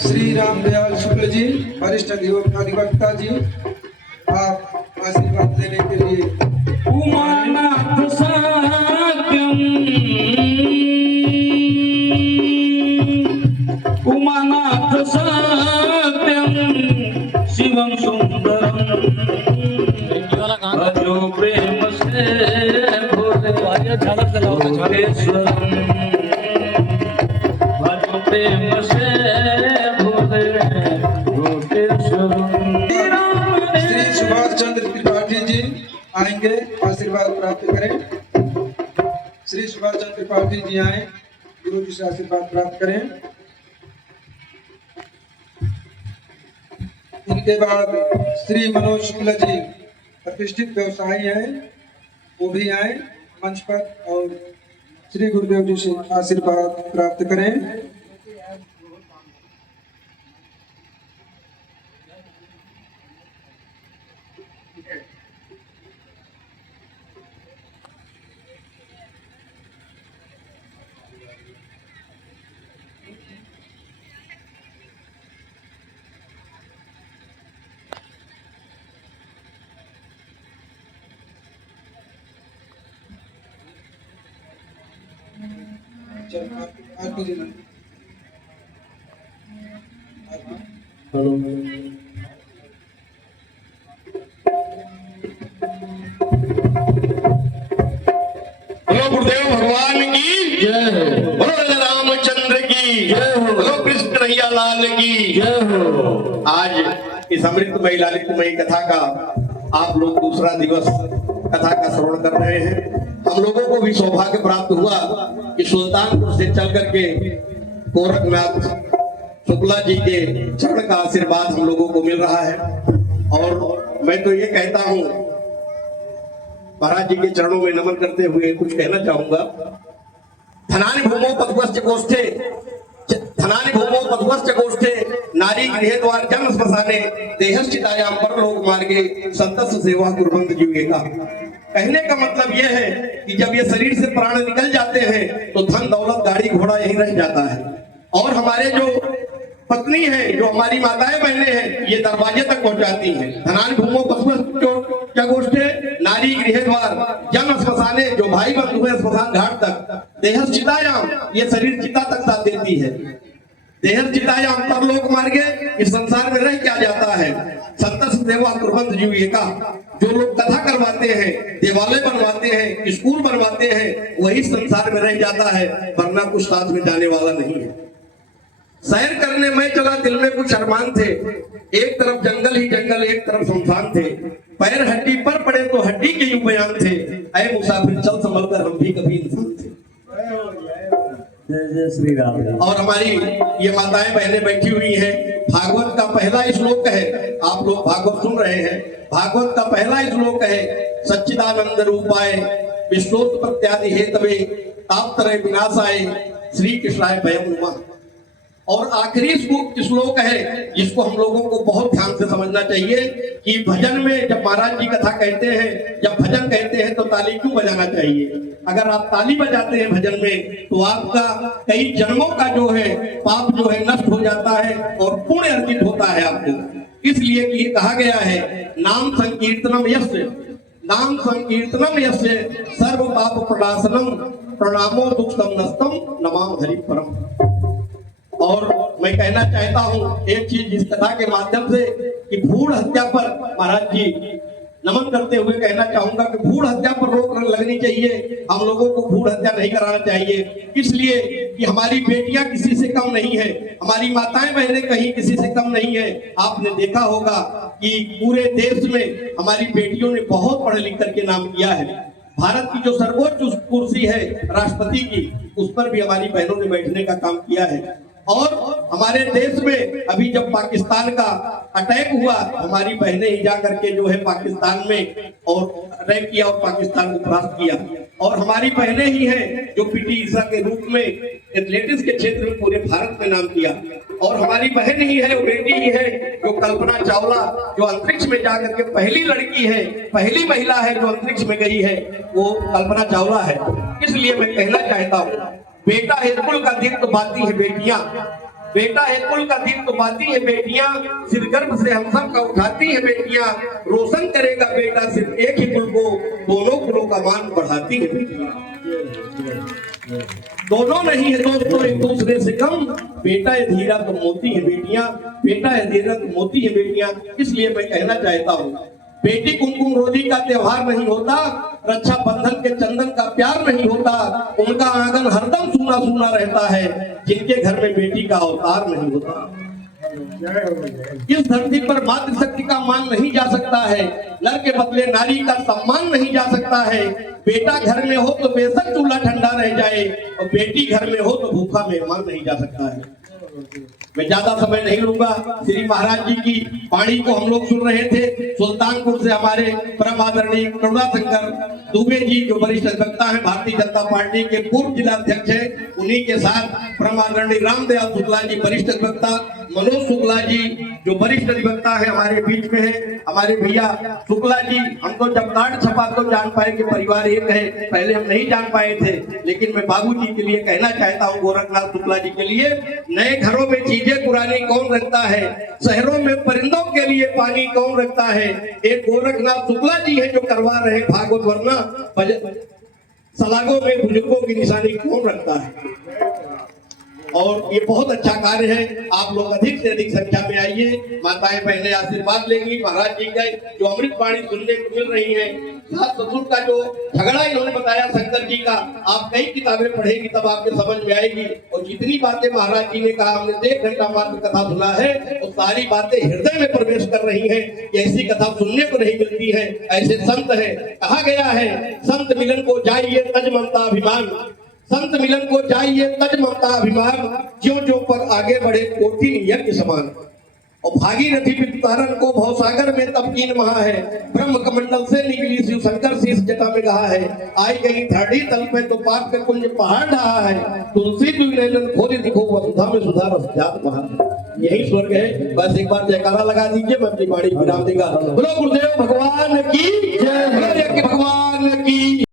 श्री रामदयाल शुक्ल जी, वरिष्ठ अधिवक्ता जी, आप आशीर्वाद लेने के लिए। उमानाथ सत्यम, उमानाथ सत्यम, शिवम सुंदरम, भजो प्रेम से भोले भोलेश्वरम, भजो प्रेम से भोले भोलेश्वरम। श्री सुभाष चंद्र त्रिपाठी जी आएंगे, आशीर्वाद प्राप्त करें। श्री सुभाष चंद्र त्रिपाठी जी आए, गुरु जी से आशीर्वाद प्राप्त करें। इनके बाद श्री मनोज शुक्ल जी, प्रतिष्ठित व्यवसायी हैं, वो भी आए मंच पर और श्री गुरुदेव जी से आशीर्वाद प्राप्त करें। हेलो गुरुदेव भगवान की जय हो, बोलो राजा रामचंद्र की जय हो, बोलो कृष्ण कन्हैया लाल की जय हो। आज इस अमृतमयी लालित्यमयी कथा का आप लोग दूसरा दिवस कथा का श्रवण कर रहे हैं। हम लोगों को भी सौभाग्य प्राप्त हुआ कि सुल्तानपुर से चल करके गोरखनाथ शुक्ला जी के चरण का आशीर्वाद हम लोगों को मिल रहा है। और मैं तो ये कहता हूँ, महाराज जी के चरणों में नमन करते हुए कुछ कहना चाहूंगा। धनानि भूमो पद्वश्च गोष्ठे, धनानि भूमो पद्वश्च गोष्ठे, नारी गृह द्वार जन्म श्मशाने, देहश्चितायाम परलोक मार्गे संतस्य सेवा कुर्वन्त जीविका। कहने का मतलब यह है कि जब ये शरीर से प्राण निकल जाते हैं तो धन दौलत गाड़ी घोड़ा यहीं रह जाता है, और हमारे जो पत्नी है, जो हमारी माताएं बहनें हैं, ये दरवाजे तक पहुंचाती हैं। धनानि भूमो पद्वश्च गोष्ठे, नारी गृह द्वार जन्म श्मशाने, जो भाई बंधु है श्मशान घाट तक, देहश्चितायाम, ये शरीर चिता तक साथ देती है। देहश्चितायाम परलोक मार्गे, इस संसार में रह क्या जाता है। संतस्य सेवा कुर्वन्त जीविका, जो लोग कथा करवाते हैं, देवालय बनवाते हैं, स्कूल बनवाते हैं, वही संसार में रह जाता है, वरना कुछ साथ में जाने वाला नहीं है। सैर करने में चला, दिल में कुछ अरमान थे, एक तरफ जंगल ही जंगल, एक तरफ सुनसान थे, पैर हड्डी पर पड़े तो हड्डी के यूं बयान थे, ऐ मुसाफिर चल संभल कर, हम भी कभी इंसान थे। जय जय श्री राम। और हमारी ये माताएं बहनें बैठी हुई हैं। भागवत का पहला श्लोक है, आप लोग भागवत सुन रहे हैं, भागवत का पहला श्लोक है, सच्चिदानंद रूपाय विष्णोत्पत्त्यादि हेतवे तापत्रय विनाशाय श्री कृष्णाय वयं नमः। और आखिरी श्लोक है, जिसको हम लोगों को बहुत ध्यान से समझना चाहिए कि भजन में जब महाराज जी कथा कहते हैं, जब भजन कहते हैं तो ताली क्यों बजाना चाहिए। अगर आप ताली बजाते हैं भजन में तो आपका कई जन्मों का जो है पाप जो है नष्ट हो जाता है और पुण्य अर्जित होता है आपको। इसलिए कि कहा गया है, नाम संकीर्तनम यस्य, नाम संकीर्तनम यस्य सर्व पाप प्रणाशनम, प्रणामो दुष्टम नस्तम, नमाम हरि परम। और मैं कहना चाहता हूँ एक चीज इस कथा के माध्यम से कि भ्रूण हत्या पर महाराज जी नमन करते हुए कहना चाहूंगा कि भ्रूण हत्या पर रोक लगनी चाहिए। हम लोगों को भ्रूण हत्या नहीं कराना चाहिए, इसलिए कि हमारी बेटियां किसी से कम नहीं है, हमारी माताएं बहनें कहीं किसी से कम नहीं है। आपने देखा होगा कि पूरे देश में हमारी बेटियों ने बहुत पढ़ लिख करके नाम किया है। भारत की जो सर्वोच्च कुर्सी है राष्ट्रपति की, उस पर भी हमारी बहनों ने बैठने का काम किया है। और हमारे देश में अभी जब पाकिस्तान का अटैक हुआ, हमारी बहनें ही जा करके जो है पाकिस्तान में और अटैक किया और पाकिस्तान को परास्त किया। और हमारी बहनें ही हैं जो पीटी ऊषा के रूप में एथलेटिक्स के क्षेत्र में पूरे भारत में नाम किया। और हमारी बहन ही है, बेटी ही है जो कल्पना चावला, जो अंतरिक्ष में जाकर के पहली लड़की है, पहली महिला है जो अंतरिक्ष में गई है, वो कल्पना चावला है। इसलिए मैं कहना चाहता हूँ, बेटा है कुल का दीप्त बाती है बेटियां, बेटा है कुल का दीप तो बाती है बेटियां, सिर गर्भ से हम सब का उठाती है बेटियां, रोशन करेगा बेटा सिर्फ एक ही कुल को, दोनों कुलों का मान बढ़ाती है बेटियां। दोनों नहीं है दोस्तों एक दूसरे से कम, बेटा है हीरा तो मोती है बेटियां, बेटा है हीरा तो मोती है बेटियां। इसलिए मैं कहना चाहता हूँ, बेटी कुमकुम रोधी का त्योहार नहीं होता, रक्षा बंधन के चंदन का प्यार नहीं होता, उनका आंगन हरदम सूना सूना रहता है, जिनके घर में बेटी का अवतार नहीं होता। इस धरती पर मातृशक्ति का मान नहीं जा सकता है, नर के बदले नारी का सम्मान नहीं जा सकता है। बेटा घर में हो तो बेशक चूल्हा ठंडा रह जाए, और बेटी घर में हो तो भूखा मेहमान नहीं जा सकता है। मैं ज्यादा समय नहीं लूंगा, श्री महाराज जी की वाणी को हम लोग सुन रहे थे। सुल्तानपुर से हमारे परम आदरणीय करुणाशंकर दुबे जी जो वरिष्ठ अधिवक्ता हैं, भारतीय जनता पार्टी के पूर्व जिला अध्यक्ष हैं, उन्हीं के साथ परम आदरणीय रामदयाल शुक्ला जी वरिष्ठ अधिवक्ता, मनोज शुक्ला जी जो वरिष्ठ अधिवक्ता है हमारे बीच में है। हमारे भैया शुक्ला जी, हम तो जब कार्ड छपा तो जान पाए कि परिवार एक है, पहले हम नहीं जान पाए थे, लेकिन मैं बाबू जी के लिए कहना चाहता हूँ, गोरखनाथ शुक्ला जी के लिए, नए घरों में चीजें पुरानी कौन रखता है, शहरों में परिंदों के लिए पानी कौन रखता है, एक गोरखनाथ शुक्ला जी है जो करवा रहे भागवत, वरना सलागों में बुजुर्गों की निशानी कौन रखता है। और ये बहुत अच्छा कार्य है, आप लोग अधिक से अधिक संख्या में आइए, माताएं बहनें आशीर्वाद लेंगी महाराज जी का जो अमृत वाणी सुनने को मिल रही है। सास ससुर का जो झगड़ा इन्होंने बताया शंकर जी का, आप कई किताबें पढ़ेगी तब आपके समझ में आएगी। और जितनी बातें महाराज जी ने कहा, हमने 1 घंटा मात्र कथा सुना है, और सारी बातें हृदय में प्रवेश कर रही है। ऐसी कथा सुनने को नहीं मिलती है, ऐसे संत है। कहा गया है, संत मिलन को जाइए तज ममता अभिमान, संत मिलन को जाइए तज ममता अभिमान, ज्यों ज्यों पग आगे बढ़े कोटि यज्ञ समान। और भागीरथी वितारण को भवसागर में तब 3 माह है, ब्रह्म कमंडल से निकली शिव शंकर शीश जटा में कहा है, आई गई धरती तल पे तो पाप का कुंज पहाड़ ढहा है, तुलसी तू नैनन खोली दिखो वसुधा में सुधा रस जात महान। यही स्वर्ग है। बस एक बार जयकारा लगा दीजिए, मैं अपनी वाणी विराम देगा। बोलो गुरुदेव भगवान की जय, बोलो यज्ञ भगवान की।